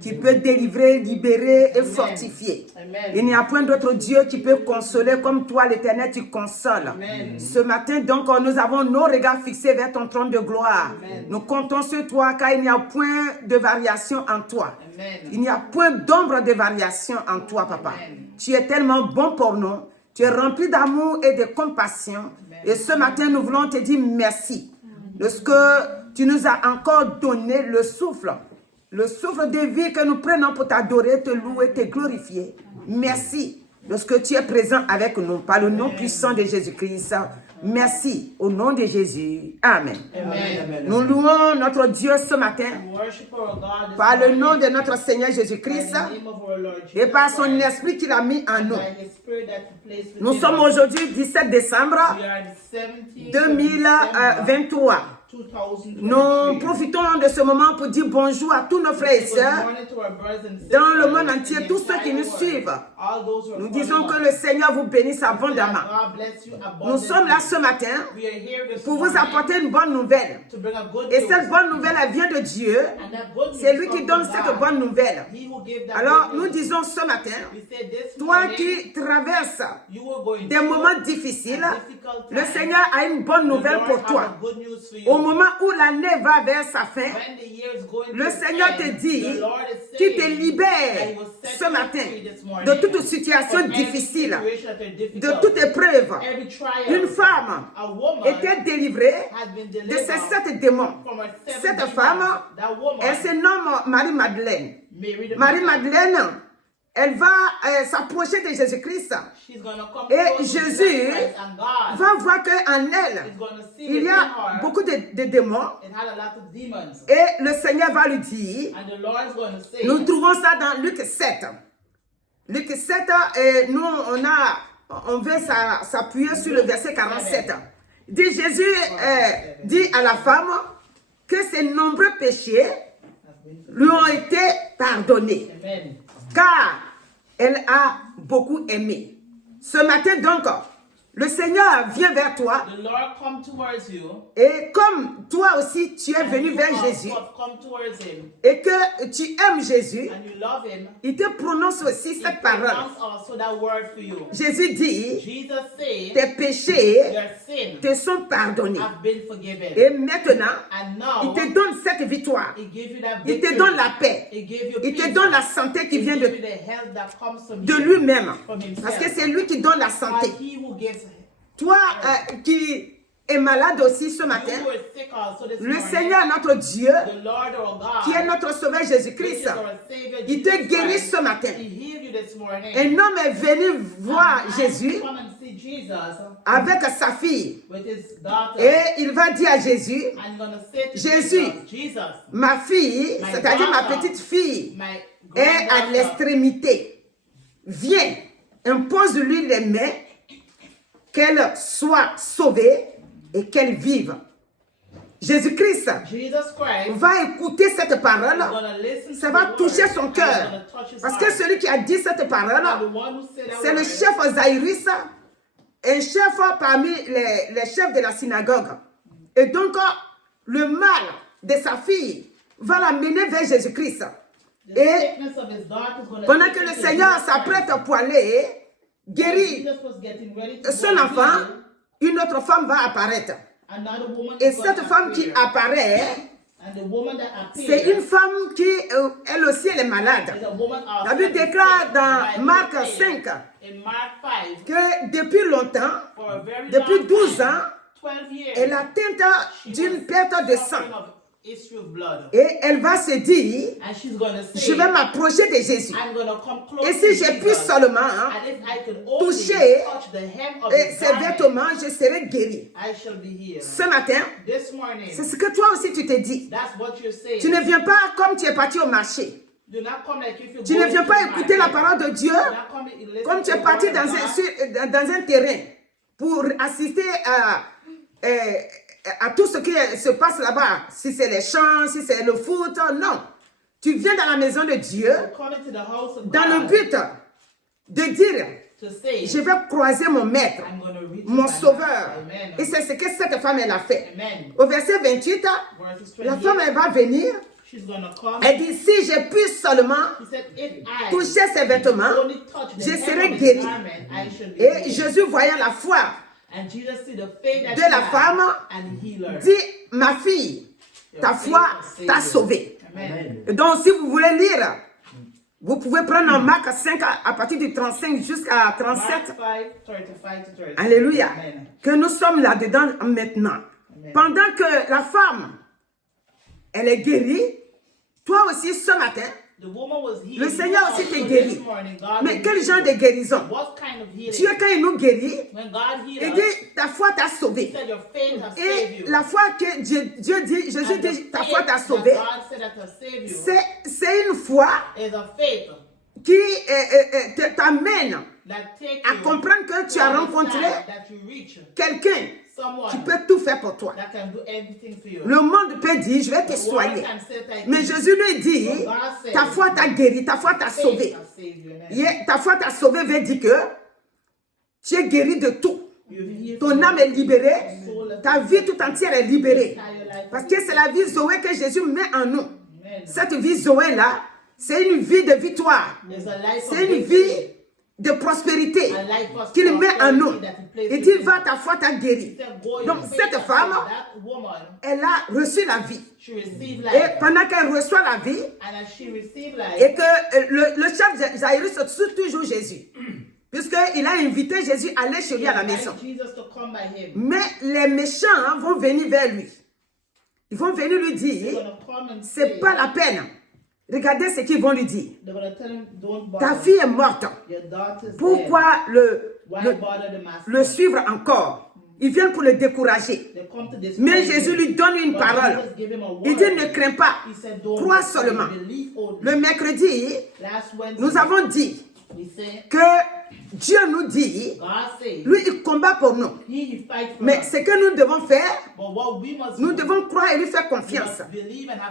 qui peut délivrer, libérer et fortifier. Il n'y a point d'autre Dieu qui peut consoler comme toi, l'Éternel, tu consoles. Ce matin, donc, nous avons nos regards fixés vers ton trône de gloire. Nous comptons sur toi car il n'y a point de variation en toi. Il n'y a point d'ombre de variation en toi, Papa. Tu es tellement bon pour nous. Tu es rempli d'amour et de compassion. Et ce matin, nous voulons te dire merci de ce que tu nous as encore donné le souffle de vie que nous prenons pour t'adorer, te louer, te glorifier. Merci de ce que tu es présent avec nous par le nom puissant de Jésus-Christ. Merci au nom de Jésus. Amen. Nous louons notre Dieu ce matin par le nom de notre Seigneur Jésus-Christ et par son esprit qu'il a mis en nous. Nous sommes aujourd'hui 17 décembre 2023. Nous profitons de ce moment pour dire bonjour à tous nos frères et sœurs dans le monde entier, tous ceux qui nous suivent. Nous disons que le Seigneur vous bénisse abondamment. Nous sommes là ce matin pour vous apporter une bonne nouvelle. Et cette bonne nouvelle, elle vient de Dieu. C'est lui qui donne cette bonne nouvelle. Alors, nous disons ce matin, toi qui traverses des moments difficiles, le Seigneur a une bonne nouvelle pour toi. Au moment où l'année va vers sa fin, le Seigneur te dit qu'il te libère ce matin de toute situation difficile, de toute épreuve. Une femme était délivrée de ces 7 démons. Cette femme, elle se nomme Marie-Madeleine. Marie-Madeleine, elle va s'approcher de Jésus-Christ. Et Jésus va voir qu'en elle, il y a beaucoup de démons. Et le Seigneur va lui dire, nous trouvons ça dans Luc 7. Luc 7, et nous, on veut s'appuyer sur le verset 47. Jésus dit à la femme que ses nombreux péchés lui ont été pardonnés. Car elle a beaucoup aimé. Ce matin donc, le Seigneur vient vers toi. Et comme toi aussi tu es venu vers Jésus et que tu aimes Jésus, il te prononce aussi cette parole. Jésus dit, tes péchés te sont pardonnés. Et maintenant, il te donne cette victoire. Il te donne la paix. Il te donne la santé qui vient de lui-même. Parce que c'est lui qui donne la santé. Toi qui es malade aussi ce matin, le Seigneur notre Dieu, qui est notre Sauveur Jésus-Christ, il te guérit ce matin. Un homme est venu voir Jésus avec sa fille. Et il va dire à Jésus, Jésus, ma fille, c'est-à-dire ma petite fille, est à l'extrémité. Viens, impose-lui les mains, qu'elle soit sauvée et qu'elle vive. Jésus-Christ va écouter cette parole, ça va toucher son cœur. Parce que celui qui a dit cette parole, c'est le chef Zaïrus, un chef parmi les chefs de la synagogue. Et donc, le mal de sa fille va l'amener vers Jésus-Christ. Et pendant que le Seigneur s'apprête pour aller guérir son enfant, une autre femme va apparaître. Et cette femme qui apparaît, c'est une femme qui, elle aussi, elle est malade. La Bible déclare dans Marc 5 que depuis longtemps, depuis 12 ans, elle est atteinte d'une perte de sang. Et elle va se dire, je vais m'approcher de Jésus. Et si je puis seulement toucher ses vêtements, je serai guéri. Ce matin, c'est ce que toi aussi tu te dis. Tu ne viens pas comme tu es parti au marché. Tu ne viens pas écouter la parole de Dieu comme tu es parti dans un terrain pour assister à tout ce qui se passe là-bas. Si c'est les chants, si c'est le foot, non. Tu viens dans la maison de Dieu dans le but de dire, je vais croiser mon maître, mon sauveur. Et c'est ce que cette femme, elle a fait. Au verset 28, la femme, elle va venir. Elle dit, si je puisse seulement touchais ses vêtements, je serais guéri. Et Jésus, voyant la foi de la femme, dit, ma fille, ta foi t'a sauvée. Donc, si vous voulez lire, vous pouvez prendre en Marc 5 à partir du 35 jusqu'à 37. Alléluia. Que nous sommes là-dedans maintenant. Pendant que la femme, elle est guérie, toi aussi ce matin, le Seigneur aussi te guérit. Mais quel genre de guérison? Dieu, quand il nous guérit, il dit, ta foi t'a sauvé. Et la foi que Dieu dit, Jésus dit, ta foi t'a sauvé, c'est une foi qui t'amène à comprendre que tu as rencontré quelqu'un qui peut tout faire pour toi. Le monde peut dire, je vais te soigner. Mais Jésus lui dit, ta foi t'a guéri, ta foi t'a sauvé. Ta foi t'a sauvé veut dire que tu es guéri de tout. Ton âme est libérée, ta vie tout entière est libérée. Parce que c'est la vie Zoé que Jésus met en nous. Cette vie Zoé-là, c'est une vie de victoire. C'est une vie de prospérité qu'il met en nous. Il dit, va, ta foi t'a guéri. Donc cette femme, elle a reçu la vie. Et pendant qu'elle reçoit la vie, et que le chef Jairus suit toujours Jésus. Puisqu'il a invité Jésus à aller chez lui à la maison. Mais les méchants vont venir vers lui. Ils vont venir lui dire, c'est pas la peine. Regardez ce qu'ils vont lui dire. Ta fille est morte. Pourquoi le suivre encore? Ils viennent pour le décourager. Mais Jésus lui donne une parole. Il dit, ne crains pas, crois seulement. Le mercredi, nous avons dit que Dieu nous dit, lui il combat pour nous. Mais ce que nous devons faire, nous devons croire et lui faire confiance.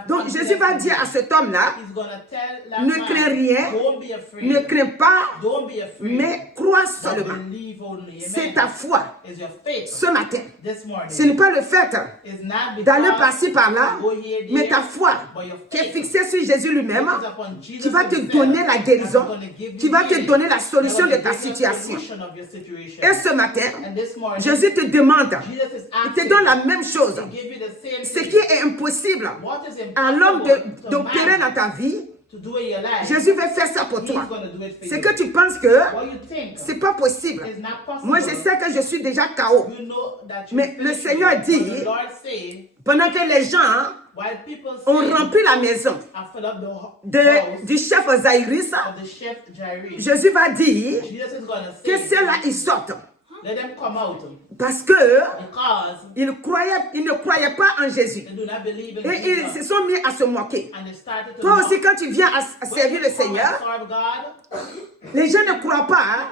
Donc Jésus va dire à cet homme-là, ne crains rien, ne crains pas, mais crois seulement. C'est ta foi. Ce matin, ce n'est pas le fait d'aller passer par là, mais ta foi qui est fixée sur Jésus lui-même, qui va te donner la guérison, qui va te donner la solution de ta situation. Et ce matin, Jésus te demande, il te donne la même chose. Ce qui est impossible à l'homme d'opérer dans ta vie, Jésus va faire ça pour toi. C'est que tu penses que c'est pas possible. Moi, je sais que je suis déjà KO. Mais le Seigneur dit, pendant que les gens ont rempli la maison du chef Jairus, Jésus va dire que ceux-là, ils sortent. Parce que ils ne croyaient pas en Jésus. Et ils se sont mis à se moquer. Toi aussi, quand tu viens à servir le Seigneur, les gens ne croient pas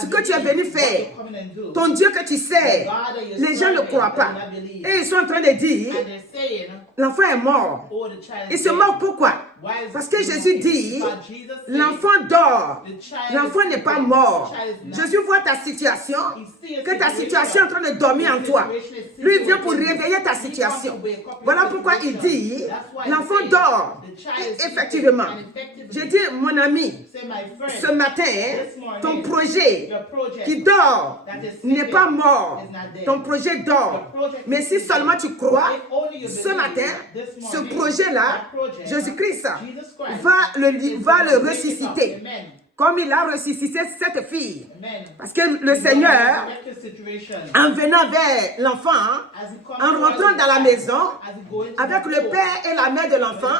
ce que tu es venu faire. Ton Dieu que tu sers, les gens ne croient pas. Et ils sont en train de dire, l'enfant est mort. Ils se moquent pourquoi? Parce que Jésus dit, l'enfant dort. L'enfant n'est pas mort. Jésus voit ta situation, que ta situation est en train de dormir en toi. Lui vient pour réveiller ta situation. Voilà pourquoi il dit, l'enfant dort. Et effectivement, j'ai dit, mon ami, ce matin, ton projet qui dort n'est pas mort. Ton projet dort. Mais si seulement tu crois, ce matin, ce projet-là, Jésus-Christ va le ressusciter. Comme il a ressuscité cette fille. Parce que le Seigneur, en venant vers l'enfant, en rentrant dans la maison, avec le père et la mère de l'enfant,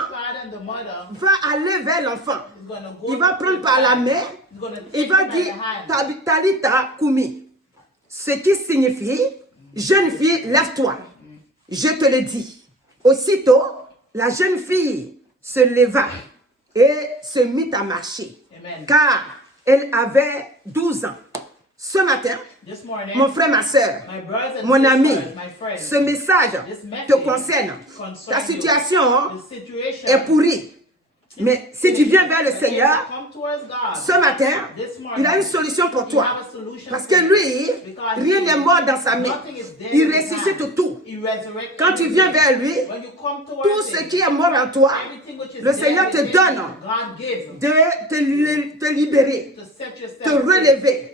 va aller vers l'enfant. Il va prendre par la main, il va dire, Talita Kumi. Ce qui signifie, jeune fille, lève-toi. Je te le dis. Aussitôt, la jeune fille se leva et se mit à marcher. Car elle avait 12 ans. Ce matin, mon frère, ma soeur, mon ami, ce message te concerne. Ta situation est pourrie. Mais si tu viens vers le Seigneur, ce matin, il a une solution pour toi. Parce que lui, rien n'est mort dans sa main. Il ressuscite tout. Quand tu viens vers lui, tout ce qui est mort en toi, le Seigneur te donne de te libérer, te relever.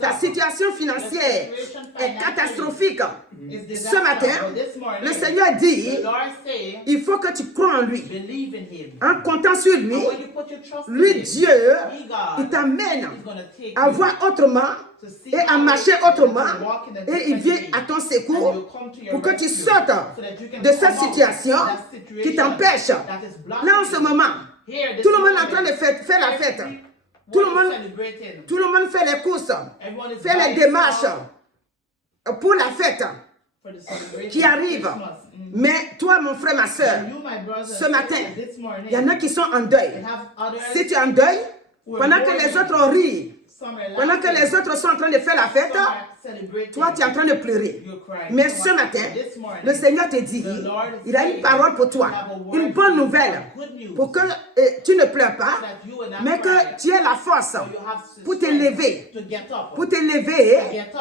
Ta situation financière est catastrophique. Ce matin, le Seigneur dit, il faut que tu crois en lui. En comptant sur lui, lui Dieu, il t'amène à voir autrement et à marcher autrement. Et il vient à ton secours pour que tu sortes de cette situation qui t'empêche. Là en ce moment, tout le monde est en train de faire la fête. Tout le monde fait les courses, fait les démarches pour la fête qui arrive. Mais toi, mon frère, ma soeur, ce matin, il y en a qui sont en deuil. Si tu es en deuil, pendant que les autres rient, pendant que les autres sont en train de faire la fête, toi, tu es en train de pleurer. Mais ce matin, le Seigneur te dit, il a une parole pour toi, une bonne nouvelle, pour que tu ne pleures pas, mais que tu aies la force pour te lever,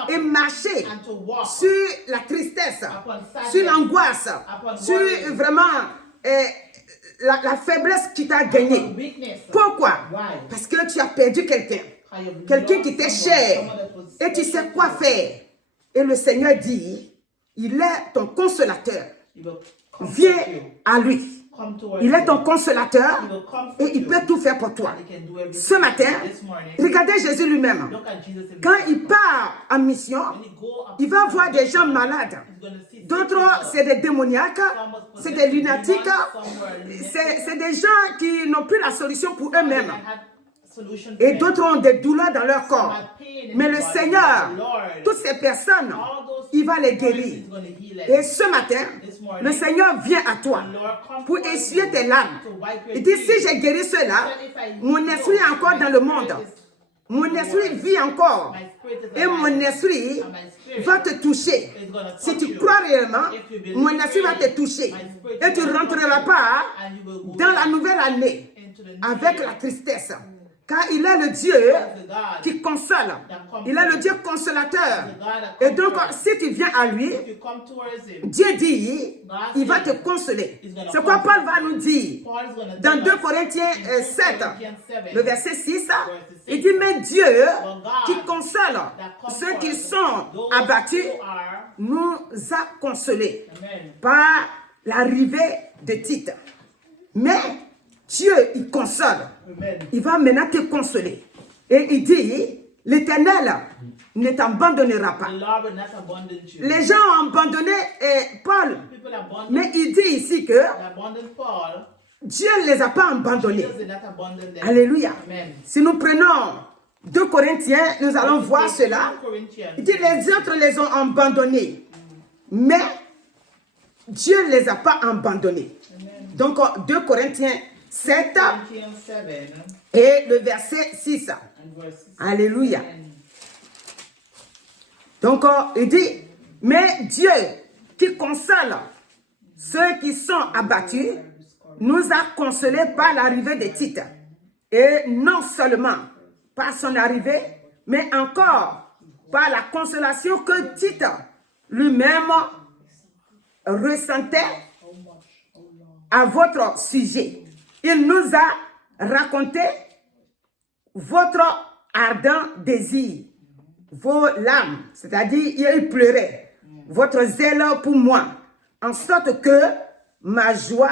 et marcher sur la tristesse, sur l'angoisse, sur vraiment la faiblesse qui t'a gagné. Pourquoi? Parce que tu as perdu quelqu'un. Quelqu'un qui t'est cher et tu sais quoi faire. Et le Seigneur dit, il est ton consolateur. Viens à lui. Il est ton consolateur et il peut tout faire pour toi. Ce matin, regardez Jésus lui-même. Quand il part en mission, il va voir des gens malades. D'autres, c'est des démoniaques, c'est des lunatiques, c'est des gens qui n'ont plus la solution pour eux-mêmes. Et d'autres ont des douleurs dans leur corps. Mais le Seigneur, toutes ces personnes, il va les guérir. Et ce matin, le Seigneur vient à toi pour essuyer tes larmes. Il dit, si j'ai guéri cela, mon esprit est encore dans le monde. Mon esprit vit encore. Et mon esprit va te toucher. Si tu crois réellement, mon esprit va te toucher. Et tu ne rentreras pas dans la nouvelle année avec la tristesse. Car il est le Dieu qui console. Il est le Dieu consolateur. Et donc, si tu viens à lui, Dieu dit, il va te consoler. C'est quoi Paul va nous dire dans 2 Corinthiens 7, le verset 6. Il dit, mais Dieu qui console ceux qui sont abattus nous a consolés par l'arrivée de Tite. Mais Dieu, il console. Il va maintenant te consoler. Et il dit, l'Éternel ne t'abandonnera pas. Les gens ont abandonné Paul. Mais il dit ici que Dieu ne les a pas abandonnés. Alléluia. Si nous prenons 2 Corinthiens, nous allons voir cela. Il dit, les autres les ont abandonnés. Mais Dieu ne les a pas abandonnés. Donc, 2 Corinthiens 7 et le verset 6. Alléluia. Donc, il dit, mais Dieu qui console ceux qui sont abattus nous a consolés par l'arrivée de Tite. Et non seulement par son arrivée, mais encore par la consolation que Tite lui-même ressentait à votre sujet. Il nous a raconté votre ardent désir, vos larmes, c'est-à-dire il pleurait, votre zèle pour moi, en sorte que ma joie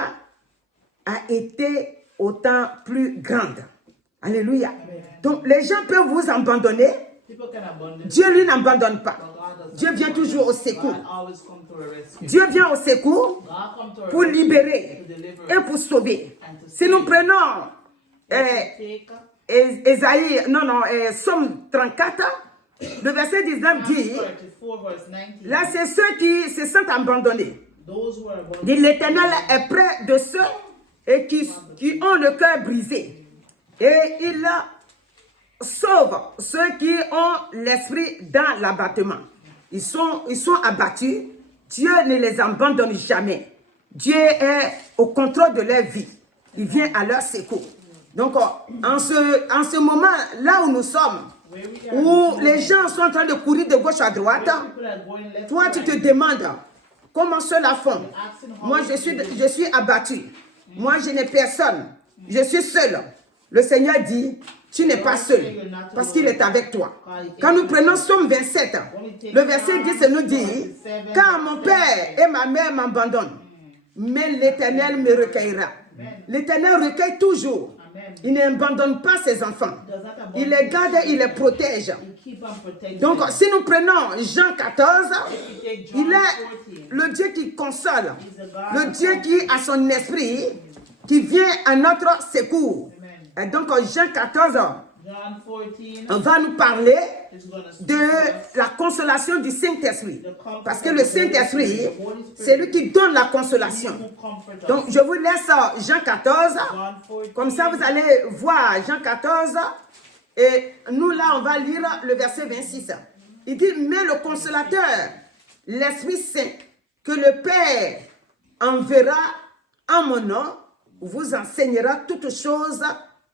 a été autant plus grande. Alléluia. Donc les gens peuvent vous abandonner, Dieu lui n'abandonne pas. Dieu vient toujours au secours. Dieu vient au secours pour libérer et pour sauver. Si nous prenons Somme 34, le verset 19 dit, là c'est ceux qui se sentent abandonnés. Dit, l'Éternel est près de ceux et qui ont le cœur brisé. Et il sauve ceux qui ont l'esprit dans l'abattement. Ils sont abattus. Dieu ne les abandonne jamais. Dieu est au contrôle de leur vie. il vient à leur secours. Donc, en ce moment, là où nous sommes, où les gens sont en train de courir de gauche à droite, toi, tu te demandes comment ceux-là font. Moi, je suis abattu. Moi, je n'ai personne. Je suis seul. Le Seigneur dit, tu n'es pas seul, parce qu'il est avec toi. Quand nous prenons Somme 27, le verset 10 nous dit, car mon père et ma mère m'abandonnent, mais l'Éternel me recueillera. L'Éternel recueille toujours. Il n'abandonne pas ses enfants. Il les garde, il les protège. Donc, si nous prenons Jean 14, il est le Dieu qui console, le Dieu qui a son esprit, qui vient à notre secours. Et donc, Jean 14, on va nous parler de la consolation du Saint-Esprit. Parce que le Saint-Esprit, c'est lui qui donne la consolation. Donc, je vous laisse Jean 14. Comme ça, vous allez voir Jean 14. Et nous, là, on va lire le verset 26. Il dit, mais le consolateur, l'Esprit Saint, que le Père enverra en mon nom, vous enseignera toutes choses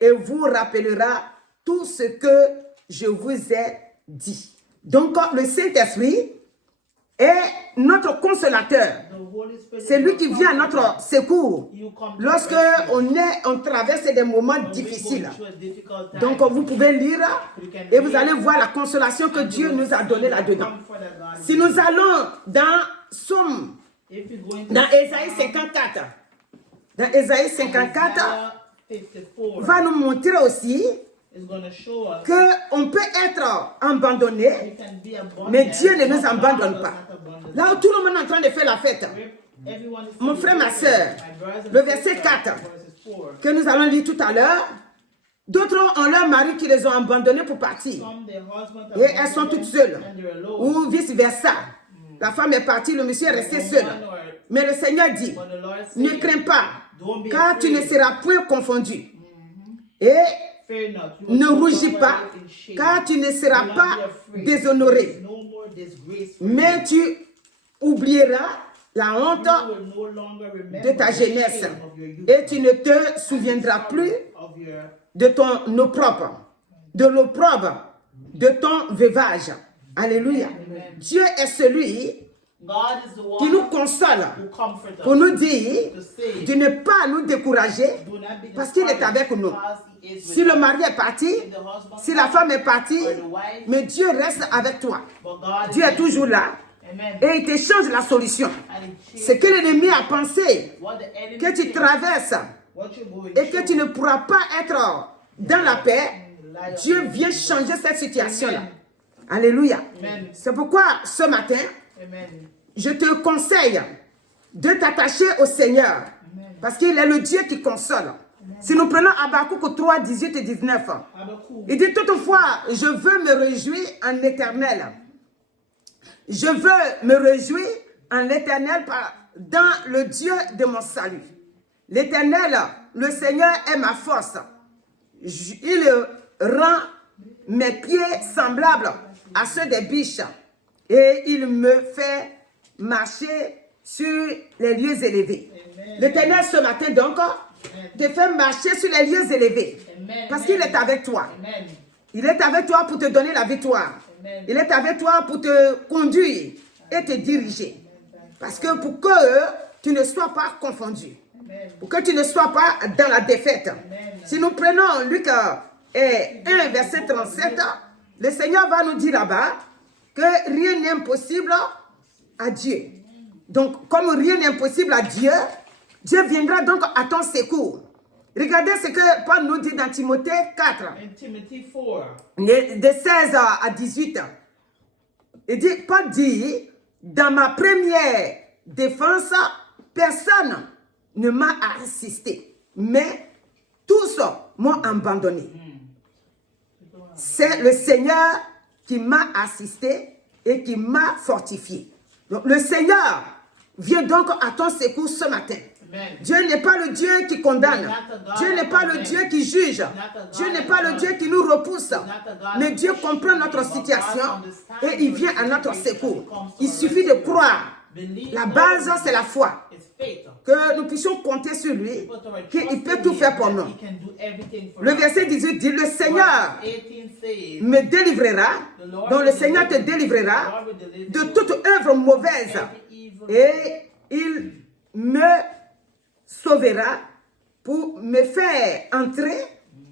et vous rappellera tout ce que je vous ai dit. Donc, le Saint-Esprit est notre consolateur. C'est lui qui vient à notre secours lorsque on traverse des moments difficiles. Donc, vous pouvez lire et vous allez voir la consolation que Dieu nous a donnée là-dedans. Si nous allons dans Somme, dans Ésaïe 54, dans Ésaïe 54, va nous montrer aussi qu'on peut être abandonné, mais Dieu ne nous abandonne pas. Là où tout le monde est en train de faire la fête, mon frère, ma soeur, le verset 4 que nous allons lire tout à l'heure, d'autres ont leur mari qui les ont abandonnés pour partir. Et elles sont toutes seules. Ou vice-versa. La femme est partie, le monsieur est resté seul. Mais le Seigneur dit, ne crains pas, car tu ne seras point confondu. Et ne rougis pas, car tu ne seras pas déshonoré. Mais tu oublieras la honte de ta jeunesse. Et tu ne te souviendras plus de ton opprobre, de l'opprobre de ton veuvage. Alléluia. Dieu est celui qui nous console pour nous dire de ne pas nous décourager parce qu'il est avec nous. Si le mari est parti, si la femme est partie, mais Dieu reste avec toi. Dieu est toujours là et il te change la solution. Ce que l'ennemi a pensé que tu traverses et que tu ne pourras pas être dans la paix, Dieu vient changer cette situation-là. Alléluia. C'est pourquoi ce matin, je te conseille de t'attacher au Seigneur. Parce qu'il est le Dieu qui console. Si nous prenons Habakkuk 3, 18 et 19, il dit toutefois, je veux me réjouir en l'Éternel. Je veux me réjouir en l'Éternel dans le Dieu de mon salut. L'Éternel, le Seigneur est ma force. Il rend mes pieds semblables à ceux des biches. Et il me fait marcher sur les lieux élevés. L'Éternel ce matin donc te fait marcher sur les lieux élevés. Parce qu'il est avec toi. Il est avec toi pour te donner la victoire. Il est avec toi pour te conduire et te diriger. Parce que pour que tu ne sois pas confondu. Pour que tu ne sois pas dans la défaite. Si nous prenons Luc 1, verset 37, le Seigneur va nous dire là-bas que rien n'est impossible à Dieu. Donc, comme rien n'est impossible à Dieu, Dieu viendra donc à ton secours. Regardez ce que Paul nous dit dans Timothée 4, de 16 à 18. Paul dit, dans ma première défense, personne ne m'a assisté, mais tous m'ont abandonné. C'est le Seigneur qui m'a assisté et qui m'a fortifié. Donc, le Seigneur vient donc à ton secours ce matin. Amen. Dieu n'est pas le Dieu qui condamne. Dieu n'est pas le Dieu qui juge. Dieu n'est pas le Dieu qui nous repousse. Mais Dieu comprend notre situation et il vient à notre secours. Il suffit de croire La base, c'est la foi. Que nous puissions compter sur lui, qu'il peut tout faire pour nous. Le verset 18 dit, le Seigneur me délivrera, donc le Seigneur te délivrera de toute œuvre mauvaise et il me sauvera pour me faire entrer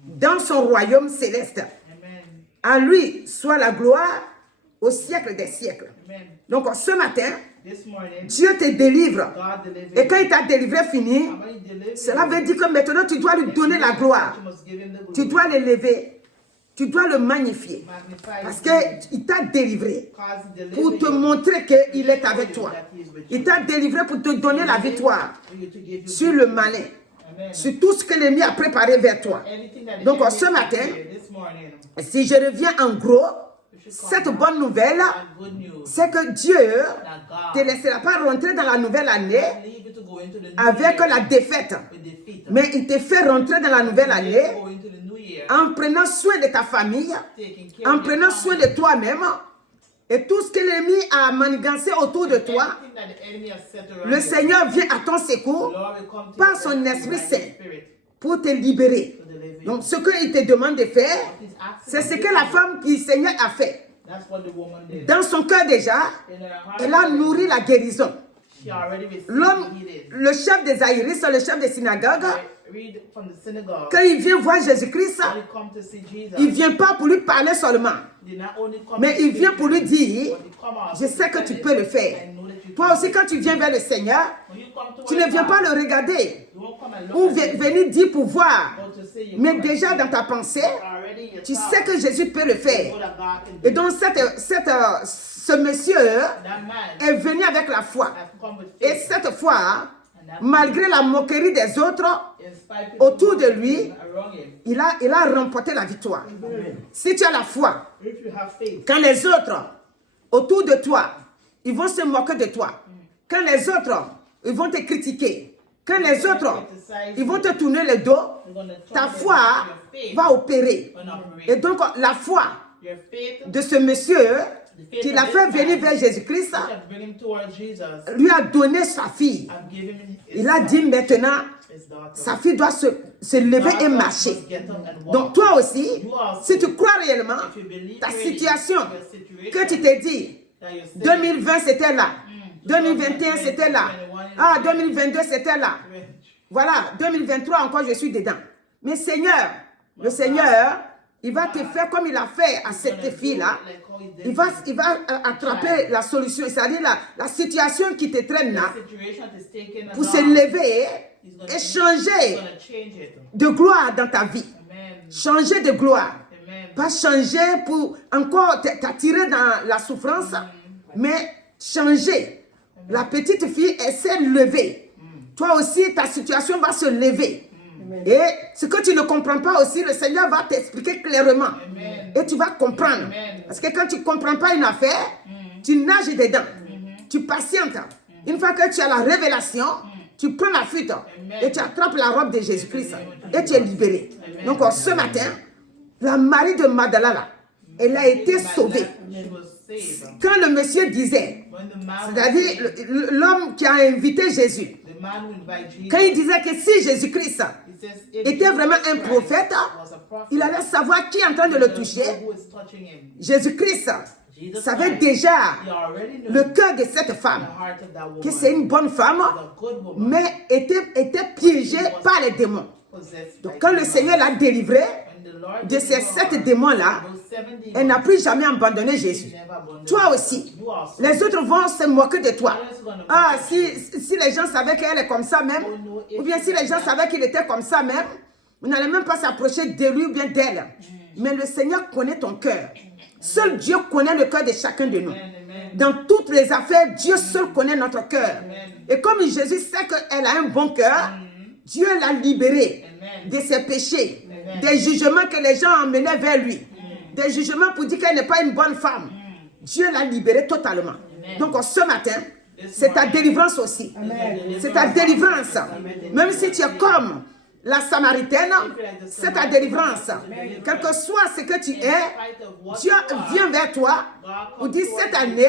dans son royaume céleste. À lui soit la gloire au siècle des siècles. Donc ce matin, Dieu te délivre. Et quand il t'a délivré, fini, cela veut dire que maintenant tu dois lui donner la gloire. Tu dois l'élever. Tu dois le magnifier. Parce qu'il t'a délivré pour te montrer qu'il est avec toi. Il t'a délivré pour te donner la victoire sur le malin, sur tout ce que l'ennemi a préparé vers toi. Donc ce matin, si je reviens en gros, cette bonne nouvelle, c'est que Dieu ne te laissera pas rentrer dans la nouvelle année avec la défaite. Mais il te fait rentrer dans la nouvelle année en prenant soin de ta famille, en prenant soin de toi-même. Et tout ce que l'ennemi a manigancé autour de toi, le Seigneur vient à ton secours par son Esprit Saint pour te libérer. Donc, ce qu'il te demande de faire, c'est ce que la femme qui saignait a fait. Dans son cœur déjà, elle a nourri la guérison. L'homme, le chef des Aïris, le chef des synagogues, quand il vient voir Jésus-Christ, il ne vient pas pour lui parler seulement, mais il vient pour lui dire, je sais que tu peux le faire. Toi aussi, quand tu viens vers le Seigneur, tu ne viens pas le regarder ou venir dire pour voir, mais déjà dans ta pensée, tu sais que Jésus peut le faire. Et donc ce monsieur est venu avec la foi. Et cette foi, malgré la moquerie des autres autour de lui, il a remporté la victoire. Si tu as la foi, quand les autres autour de toi, ils vont se moquer de toi. Quand les autres, ils vont te critiquer. Quand les autres, ils vont te tourner le dos, ta foi va opérer. Et donc, la foi de ce monsieur qui l'a fait venir vers Jésus-Christ, lui a donné sa fille. Il a dit maintenant, sa fille doit se lever et marcher. Donc toi aussi, si tu crois réellement, ta situation que tu t'es dit, 2020 c'était là, 2021 c'était là, 2022 c'était là, voilà, 2023 encore je suis dedans. Mais Seigneur, le Seigneur, il va te faire comme il a fait à cette fille-là. Il va attraper la solution, c'est-à-dire la situation qui te traîne là, pour se lever et changer de gloire dans ta vie. Changer de gloire. Pas changer pour encore t'attirer dans la souffrance, mais changer. La petite fille, elle s'est levée. Toi aussi, ta situation va se lever. Et ce que tu ne comprends pas aussi, le Seigneur va t'expliquer clairement. Et tu vas comprendre. Parce que quand tu ne comprends pas une affaire, tu nages dedans. Tu patientes. Une fois que tu as la révélation, tu prends la fuite et tu attrapes la robe de Jésus-Christ et tu es libéré. Donc ce matin, la Marie de Magdala, elle a été sauvée. Quand le monsieur disait, c'est-à-dire l'homme qui a invité Jésus, quand il disait que si Jésus-Christ était vraiment un prophète, il allait savoir qui est en train de le toucher. Jésus-Christ savait déjà le cœur de cette femme, que c'est une bonne femme, mais était piégée par les démons. Donc quand le Seigneur l'a délivrée de ces 7 démons-là, elle n'a plus jamais abandonné Jésus. Toi aussi, les autres vont se moquer de toi. Ah, si les gens savaient qu'elle est comme ça même, ou bien si les gens savaient qu'il était comme ça même, on n'allait même pas s'approcher de lui ou bien d'elle. Mais le Seigneur connaît ton cœur. Seul Dieu connaît le cœur de chacun de nous. Dans toutes les affaires, Dieu seul connaît notre cœur. Et comme Jésus sait qu'elle a un bon cœur, Dieu l'a libérée de ses péchés, des jugements que les gens emmenaient vers lui, des jugements pour dire qu'elle n'est pas une bonne femme. Dieu l'a libérée totalement. Donc ce matin, c'est ta délivrance aussi. C'est ta délivrance. Même si tu es comme la Samaritaine, c'est ta délivrance. Quel que soit ce que tu es, Dieu vient vers toi pour dire cette année,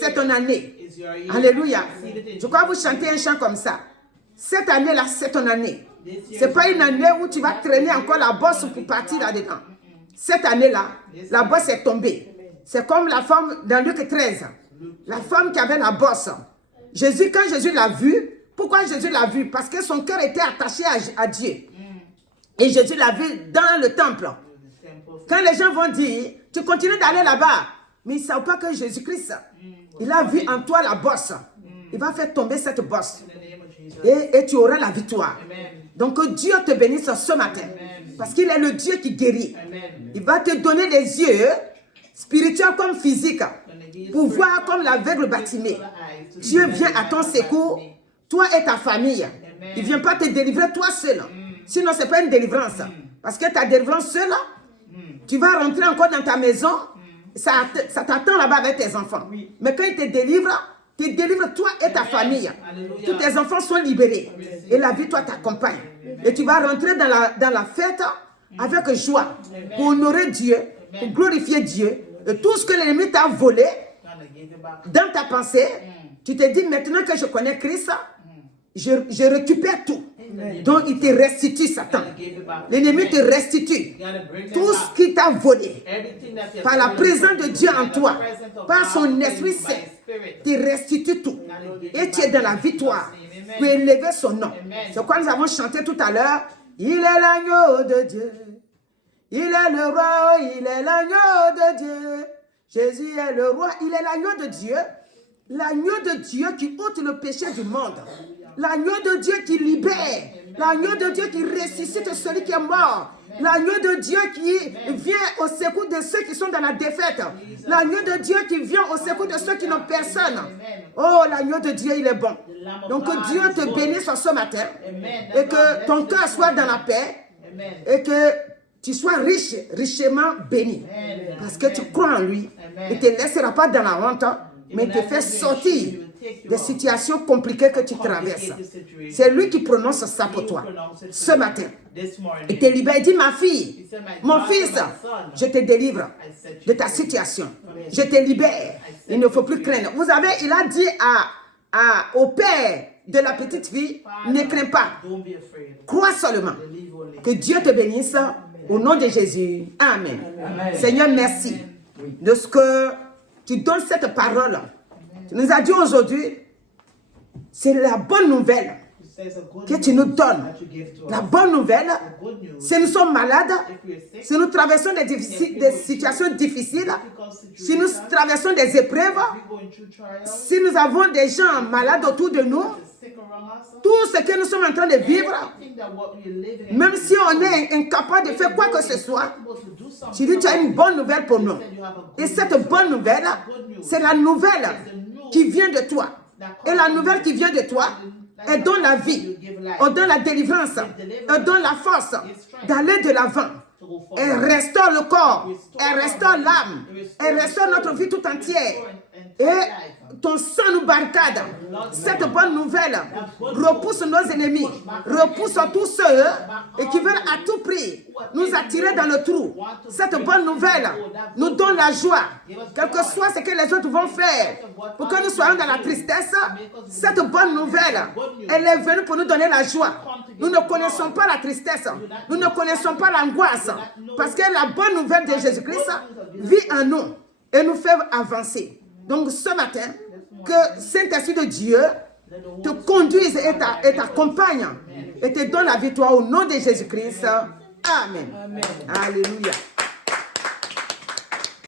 c'est ton année. Alléluia. Je crois que vous chantez un chant comme ça. Cette année-là, c'est ton année. Ce n'est pas une année où tu vas traîner encore la bosse pour partir là-dedans. Cette année-là, la bosse est tombée. C'est comme la femme dans Luc 13. La femme qui avait la bosse. Jésus, quand Jésus l'a vue, pourquoi Jésus l'a vue? Parce que son cœur était attaché à Dieu. Et Jésus l'a vu dans le temple. Quand les gens vont dire, tu continues d'aller là-bas, mais ils ne savent pas que Jésus-Christ, il a vu en toi la bosse. Il va faire tomber cette bosse. Et tu auras la victoire. Donc que Dieu te bénisse ce matin. Parce qu'il est le Dieu qui guérit. Il va te donner des yeux spirituels comme physiques. Pour voir comme l'aveugle Bartimée. Dieu vient à ton secours, toi et ta famille. Il ne vient pas te délivrer toi seul. Sinon, ce n'est pas une délivrance. Parce que ta délivrance seule, tu vas rentrer encore dans ta maison, ça t'attend là-bas avec tes enfants. Mais quand il te délivre toi et ta famille. Tous tes enfants sont libérés. Et la vie, toi, t'accompagne. Et tu vas rentrer dans la fête avec joie pour honorer Dieu, pour glorifier Dieu. Et tout ce que l'ennemi t'a volé, dans ta pensée, tu te dis maintenant que je connais Christ, je récupère tout. Donc il te restitue, Satan. L'ennemi te restitue tout ce qu'il t'a volé. Par la présence de Dieu en toi, par son Esprit Saint, te restitue tout. Et tu es dans la victoire pour élever son nom. C'est quoi nous avons chanté tout à l'heure. Il est l'agneau de Dieu. Il est le roi, il est l'agneau de Dieu. Jésus est le roi, il est l'agneau de Dieu. L'agneau de Dieu qui ôte le péché du monde. L'agneau de Dieu qui libère. L'agneau de Dieu qui ressuscite celui qui est mort. L'agneau de Dieu qui vient au secours de ceux qui sont dans la défaite. L'agneau de Dieu qui vient au secours de ceux qui n'ont personne. Oh, l'agneau de Dieu, il est bon. Donc que Dieu te bénisse ce matin. Et que ton cœur soit dans la paix. Et que tu sois riche, richement béni. Parce que tu crois en lui. Il ne te laissera pas dans la honte, mais il te fait sortir des situations compliquées que tu traverses. C'est lui qui prononce ça pour toi. Ce matin, il te libère. Il dit, ma fille, mon fils, je te délivre de ta situation. Je te libère. Il ne faut plus craindre. Vous savez, il a dit au père de la petite fille, ne crains pas. Crois seulement. Que Dieu te bénisse au nom de Jésus. Amen. Seigneur, merci de ce que tu donnes cette parole. Tu nous as dit aujourd'hui, c'est la bonne nouvelle que tu nous donnes. La bonne nouvelle, si nous sommes malades, si nous traversons des situations difficiles, si nous traversons des épreuves, si nous avons des gens malades autour de nous, tout ce que nous sommes en train de vivre, même si on est incapable de faire quoi que ce soit, tu dis tu as une bonne nouvelle pour nous. Et cette bonne nouvelle, c'est la nouvelle qui vient de toi. Et la nouvelle qui vient de toi, elle donne la vie, elle donne la délivrance, elle donne la force d'aller de l'avant. Elle restaure le corps, elle restaure l'âme, elle restaure notre vie tout entière. Et ton sang nous barricade. Cette bonne nouvelle repousse nos ennemis, repousse tous ceux qui veulent à tout prix nous attirer dans le trou. Cette bonne nouvelle nous donne la joie. Quel que soit ce que les autres vont faire pour que nous soyons dans la tristesse, cette bonne nouvelle, elle est venue pour nous donner la joie. Nous ne connaissons pas la tristesse, nous ne connaissons pas l'angoisse, parce que la bonne nouvelle de Jésus-Christ vit en nous et nous fait avancer. Donc ce matin, que Saint-Esprit de Dieu te conduise et t'accompagne et te donne la victoire au nom de Jésus-Christ. Amen. Alléluia.